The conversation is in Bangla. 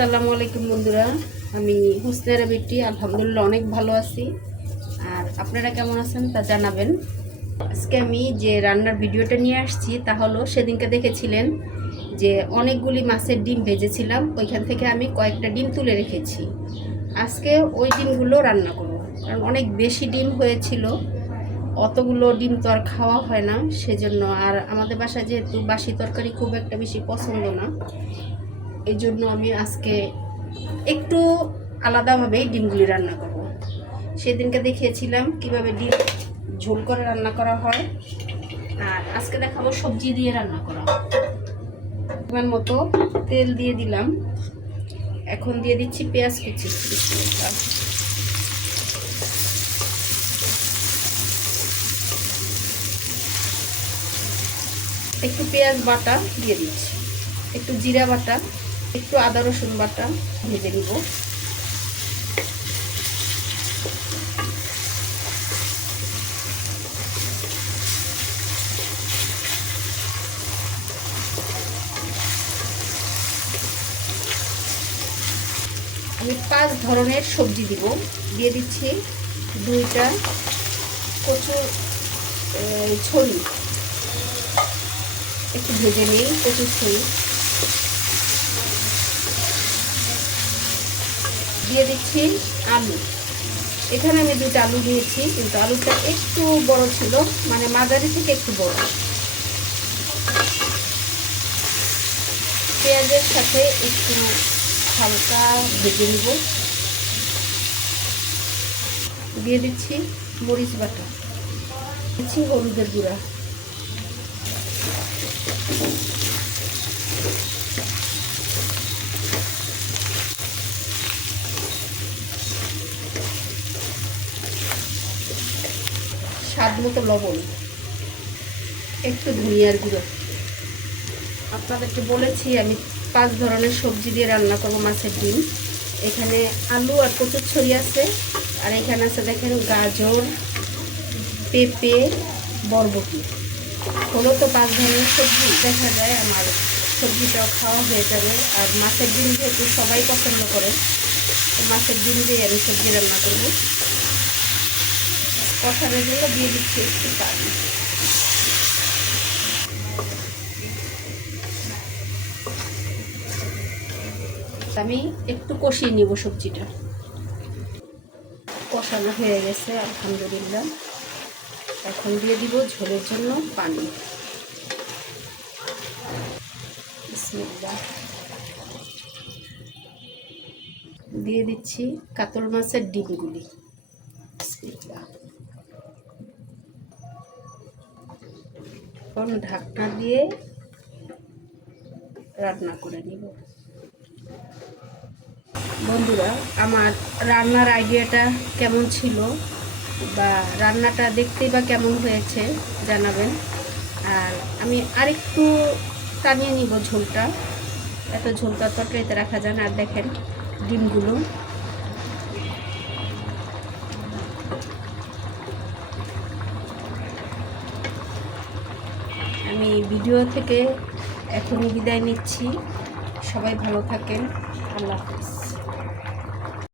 আসসালামু আলাইকুম বন্ধুরা, আমি হুসনারা বেটি আলহামদুলিল্লাহ অনেক ভালো আছি। আর আপনারা কেমন আছেন তা জানাবেন। আজকে আমি যে রান্নার ভিডিওটা নিয়ে আসছি তা হলো, সেদিনকে দেখেছিলেন যে অনেকগুলি মাছের ডিম ভেজেছিলাম, ওইখান থেকে আমি কয়েকটা ডিম তুলে রেখেছি। আজকে ওই ডিমগুলো রান্না করব, কারণ অনেক বেশি ডিম হয়েছিল। অতগুলো ডিম তো আর খাওয়া হয় না, সেজন্য। আর আমাদের বাসায় যেহেতু বাসি তরকারি খুব একটা বেশি পছন্দ না, এই জন্য আমি আজকে একটু আলাদাভাবেই ডিমগুলি রান্না করব। সেদিনকে দেখিয়েছিলাম কিভাবে ডিম ঝোল করে রান্না করা হয়, আর আজকে দেখাবো সবজি দিয়ে রান্না করা। পরিমাণ মতো তেল দিয়ে দিলাম, এখন দিয়ে দিচ্ছি পেঁয়াজ কুচি। একটু পেঁয়াজ বাটা দিয়ে দিচ্ছি, একটু জিরা বাটা, একটু আদা রসুন বাটা ভেজে নিব। আমি 5 ধরনের সবজি দিব। দিয়ে দিচ্ছি 2টা কচুর ছড়ি, একটু ভেজে নিই কচুর ছড়ি। দিয়ে দিচ্ছি আলু, এখানে আমি 2টা আলু দিয়েছি, কিন্তু আলুটা একটু বড় ছিল, মানে মাঝারি থেকে একটু বড়। পেঁয়াজের সাথে একটু হালকা ভেজে নিব। দিয়ে দিচ্ছি মরিচ বাটা, দিচ্ছি হলুদের গুঁড়া, স্বাদ মতো লবণ, একটু ধনিয়ার গুঁড়ো। আপনাদেরকে বলেছি আমি 5 ধরনের সবজি দিয়ে রান্না করবো মাছের ডিম। এখানে আলু আর কচুর ছড়ি আছে, আর এখানে আছে দেখেন গাজর, পেঁপে, বরবটি। হলো তো 5 ধরনের সবজি, দেখা যায় আমার সবজিটাও খাওয়া হয়ে যাবে। আর মাছের ডিম যেহেতু সবাই পছন্দ করে, তো মাছের ডিম দিয়ে আমি সবজি রান্না করব। কষানোর জন্য দিয়ে দিচ্ছি একটু পানি। আমি একটু কষিয়ে নিব সবজিটা। কষানো হয়ে গেছে আলহামদুলিল্লাহ। এখন দিয়ে দিব ঝোলের জন্য পানি। বিসমিল্লাহ। দিয়ে দিচ্ছি কাতল মাছের ডিমগুলি। বিসমিল্লাহ। এখন ঢাকনা দিয়ে রান্না করে নিব। বন্ধুরা, আমার রান্নার আইডিয়াটা কেমন ছিল, বা রান্নাটা দেখতেই বা কেমন হয়েছে জানাবেন। আর আমি আরেকটু টানিয়ে নিব ঝোলটা, এত ঝোলটা তরকারিতে রাখা যায় না। আর দেখেন ডিমগুলো আমি ভিডিও থেকে এখনই বিদায় নিচ্ছি। সবাই ভালো থাকেন, আল্লাহ হাফেজ।